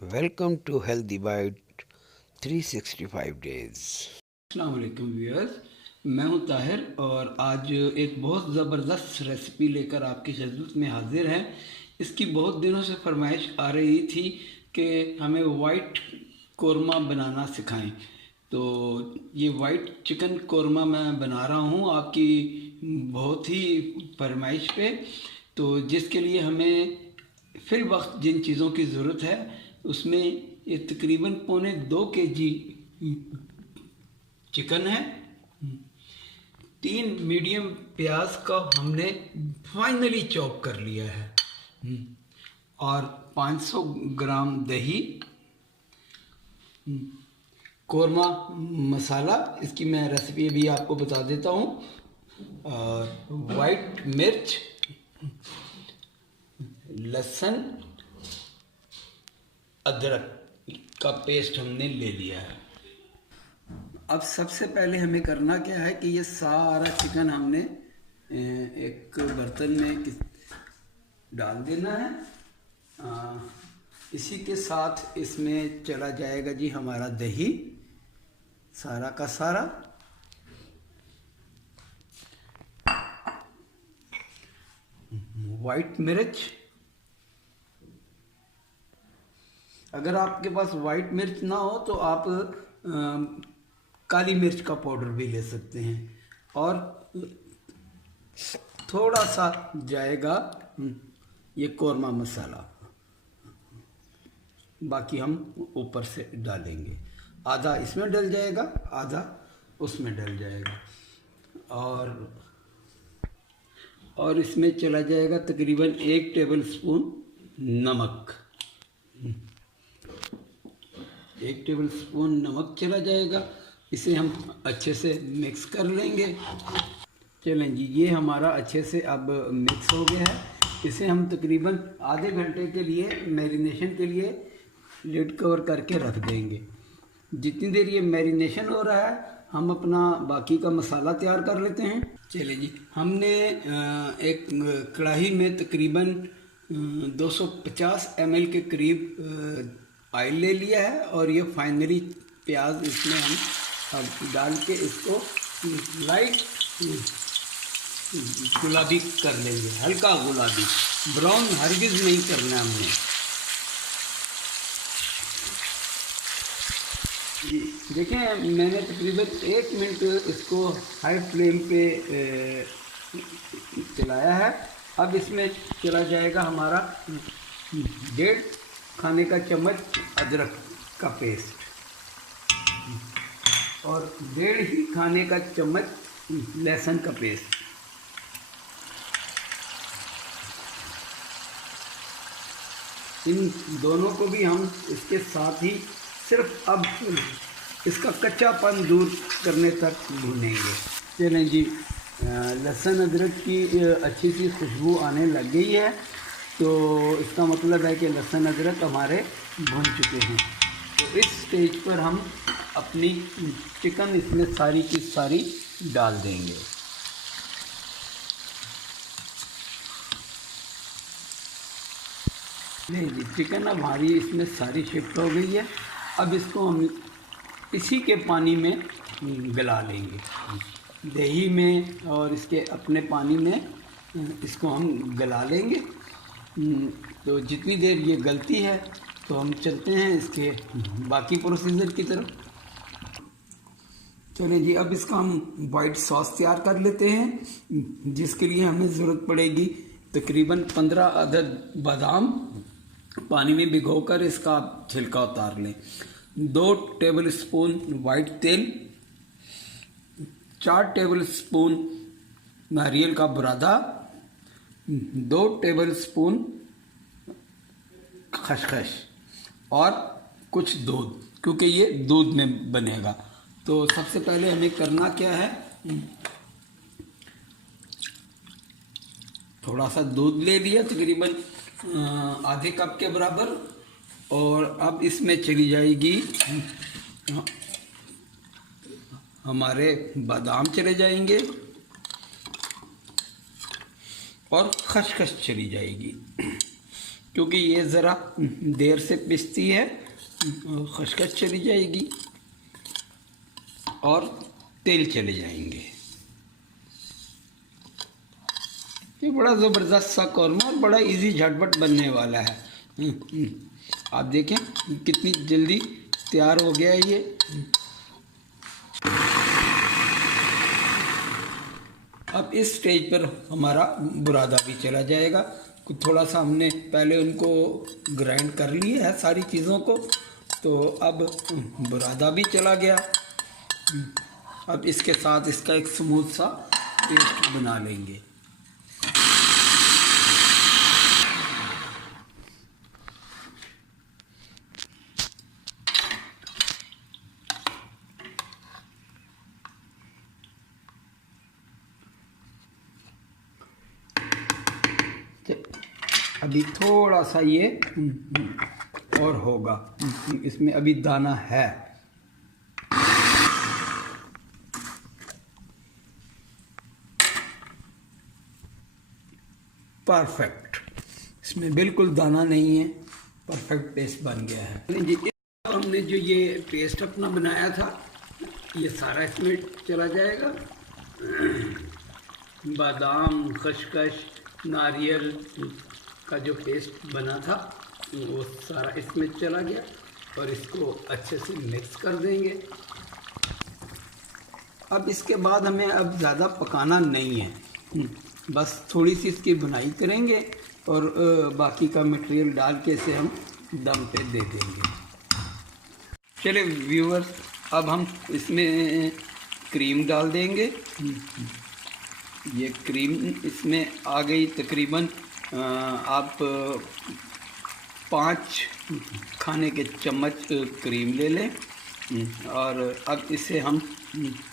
Welcome to healthy bite 365 days. अस्सलाम वालेकुम viewers, मैं हूं ताहिर और आज एक बहुत ज़बरदस्त रेसिपी लेकर आपकी खिदमत में हाजिर है। इसकी बहुत दिनों से फरमाइश आ रही थी कि हमें वाइट कौरमा बनाना सिखाएं। तो ये वाइट चिकन कौरमा मैं बना रहा हूं आपकी बहुत ही फरमाइश पे। तो जिसके लिए हमें फिल वक्त जिन चीज़ों की ज़रूरत है उसमें ये तकरीबन 2.25 kg चिकन है। 3 मीडियम प्याज का हमने फाइनली चॉप कर लिया है और 500 ग्राम दही, कौरमा मसाला, इसकी मैं रेसिपी भी आपको बता देता हूँ, और वाइट मिर्च, लहसुन, अदरक का पेस्ट हमने ले लिया है। अब सबसे पहले हमें करना क्या है कि ये सारा चिकन हमने एक बर्तन में डाल देना है। इसी के साथ इसमें चला जाएगा जी हमारा दही, सारा का सारा, वाइट मिर्च। अगर आपके पास वाइट मिर्च ना हो तो आप काली मिर्च का पाउडर भी ले सकते हैं। और थोड़ा सा जाएगा ये कौरमा मसाला, बाकी हम ऊपर से डालेंगे। आधा इसमें डल जाएगा, आधा उसमें डल जाएगा। और इसमें चला जाएगा तकरीबन 1 टेबल स्पून नमक। 1 टेबल स्पून नमक चला जाएगा। इसे हम अच्छे से मिक्स कर लेंगे। चलें जी, ये हमारा अच्छे से अब मिक्स हो गया है। इसे हम तकरीबन आधे घंटे के लिए मैरिनेशन के लिए लिड कवर करके रख देंगे। जितनी देर ये मैरिनेशन हो रहा है हम अपना बाकी का मसाला तैयार कर लेते हैं। चलिए जी, हमने एक कढ़ाई में तकरीबन 250 ml के करीब ऑयल ले लिया है और ये फाइनली प्याज इसमें हम अब डाल के इसको लाइट गुलाबी कर लेंगे, हल्का गुलाबी, ब्राउन हरगिज नहीं करना हमने। देखें, मैंने तकरीबन 1 मिनट इसको हाई फ्लेम पे चलाया है। अब इसमें चला जाएगा हमारा 1.5 खाने का चम्मच अदरक का पेस्ट और 1.5 ही खाने का चम्मच लहसुन का पेस्ट। इन दोनों को भी हम इसके साथ ही सिर्फ अब इसका कच्चापन दूर करने तक भूनेंगे। चलें जी, लहसुन अदरक की अच्छी सी खुशबू आने लग गई है, तो इसका मतलब है कि लहसुन अदरक हमारे भुन चुके हैं। तो इस स्टेज पर हम अपनी चिकन इसमें सारी की सारी डाल देंगे। नहीं जी, चिकन अब हमारी इसमें सारी शिफ्ट हो गई है। अब इसको हम इसी के पानी में गला लेंगे, दही में और इसके अपने पानी में इसको हम गला लेंगे। तो जितनी देर ये गलती है तो हम चलते हैं इसके बाकी प्रोसीजर की तरफ। चलिए जी, अब इसका हम वाइट सॉस तैयार कर लेते हैं, जिसके लिए हमें ज़रूरत पड़ेगी तकरीबन 15 अदद बादाम। पानी में भिगोकर इसका छिलका उतार लें। 2 टेबल स्पून वाइट तेल, 4 टेबल स्पून नारियल का बुरादा, 2 टेबल स्पून खसखस और कुछ दूध, क्योंकि ये दूध में बनेगा। तो सबसे पहले हमें करना क्या है, थोड़ा सा दूध ले लिया तकरीबन आधे कप के बराबर, और अब इसमें चली जाएगी हमारे बादाम चले जाएंगे और खसखस चली जाएगी। क्योंकि ये ज़रा देर से पिसती है, खसखस चली जाएगी और तेल चले जाएंगे। ये बड़ा ज़बरदस्त सा कौरमा और बड़ा इजी झटपट बनने वाला है। आप देखें कितनी जल्दी तैयार हो गया है ये। अब इस स्टेज पर हमारा बुरादा भी चला जाएगा। थोड़ा सा हमने पहले उनको ग्राइंड कर लिया है सारी चीज़ों को, तो अब बुरादा भी चला गया। अब इसके साथ इसका एक स्मूथ सा पेस्ट बना लेंगे। अभी थोड़ा सा ये और होगा, इसमें अभी दाना है। परफेक्ट, इसमें बिल्कुल दाना नहीं है, परफेक्ट पेस्ट बन गया है जी। हमने जो ये पेस्ट अपना बनाया था ये सारा इसमें चला जाएगा। बादाम, खसखस, नारियल का जो पेस्ट बना था वो सारा इसमें चला गया और इसको अच्छे से मिक्स कर देंगे। अब इसके बाद हमें अब ज़्यादा पकाना नहीं है, बस थोड़ी सी इसकी बुनाई करेंगे और बाकी का मटेरियल डाल के इसे हम दम पे दे देंगे। चलिए व्यूअर्स, अब हम इसमें क्रीम डाल देंगे। ये क्रीम इसमें आ गई तकरीबन आप 5 खाने के चम्मच क्रीम ले लें और अब इसे हम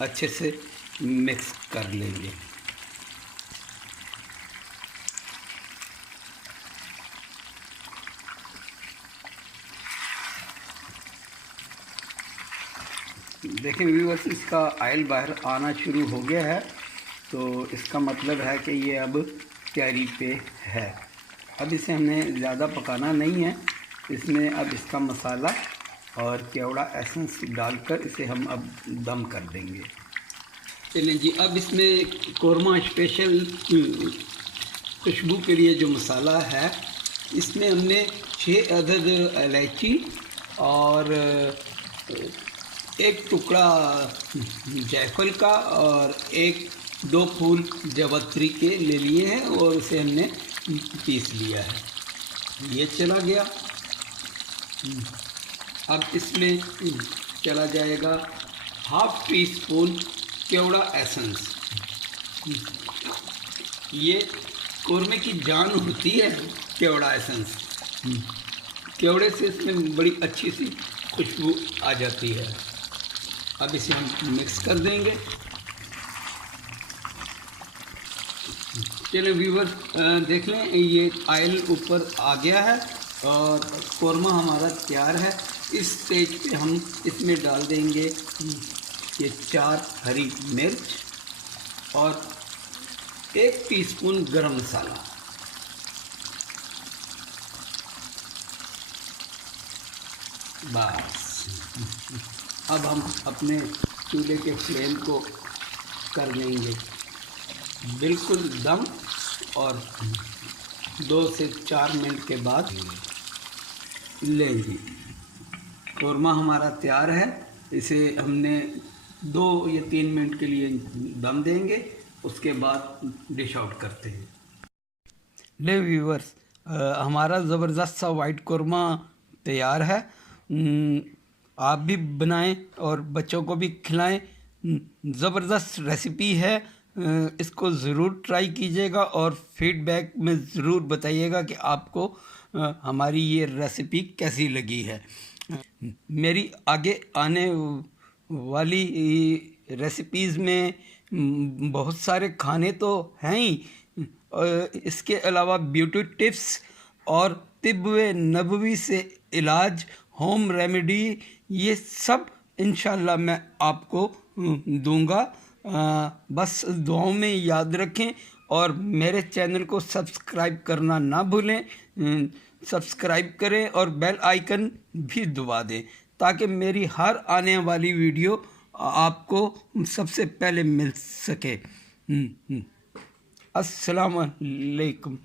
अच्छे से मिक्स कर लेंगे। देखें व्यूअर्स, इसका ऑयल बाहर आना शुरू हो गया है, तो इसका मतलब है कि ये अब तैयारी पे है। अब इसे हमें ज़्यादा पकाना नहीं है, इसमें अब इसका मसाला और केवड़ा एसेंस डालकर इसे हम अब दम कर देंगे। चलिए जी, अब इसमें कौरमा स्पेशल खुशबू के लिए जो मसाला है, इसमें हमने 6 अदद इलायची और 1 टुकड़ा जायफल का और 1-2 फूल जावित्री के ले लिए हैं और इसे हमने पीस लिया है। ये चला गया। अब इसमें चला जाएगा 1/2 टीस्पून केवड़ा एसेंस। ये कौरमे की जान होती है केवड़ा एसेंस, केवड़े से इसमें बड़ी अच्छी सी खुशबू आ जाती है। अब इसे हम मिक्स कर देंगे। चलिए व्यूअर्स, देख लें ये ऑयल ऊपर आ गया है और कौरमा हमारा तैयार है। इस स्टेज पे हम इसमें डाल देंगे ये 4 हरी मिर्च और 1 टीस्पून गरम मसाला। बस अब हम अपने चूल्हे के फ्लेम को कर लेंगे बिल्कुल दम और 2 से 4 मिनट के बाद लेंगे। कौरमा हमारा तैयार है। इसे हमने 2 या 3 मिनट के लिए दम देंगे, उसके बाद डिश आउट करते हैं। ले व्यूअर्स, हमारा ज़बरदस्त सा वाइट कौरमा तैयार है। आप भी बनाएं और बच्चों को भी खिलाएं। ज़बरदस्त रेसिपी है, इसको ज़रूर ट्राई कीजिएगा और फीडबैक में ज़रूर बताइएगा कि आपको हमारी ये रेसिपी कैसी लगी है। मेरी आगे आने वाली रेसिपीज़ में बहुत सारे खाने तो हैं ही, इसके अलावा ब्यूटी टिप्स और तिब्बे नबवी से इलाज, होम रेमेडी, ये सब इंशाल्लाह मैं आपको दूंगा। बस दुआओं में याद रखें और मेरे चैनल को सब्सक्राइब करना ना भूलें। सब्सक्राइब करें और बेल आइकन भी दबा दें ताकि मेरी हर आने वाली वीडियो आपको सबसे पहले मिल सके। अस्सलाम वालेकुम।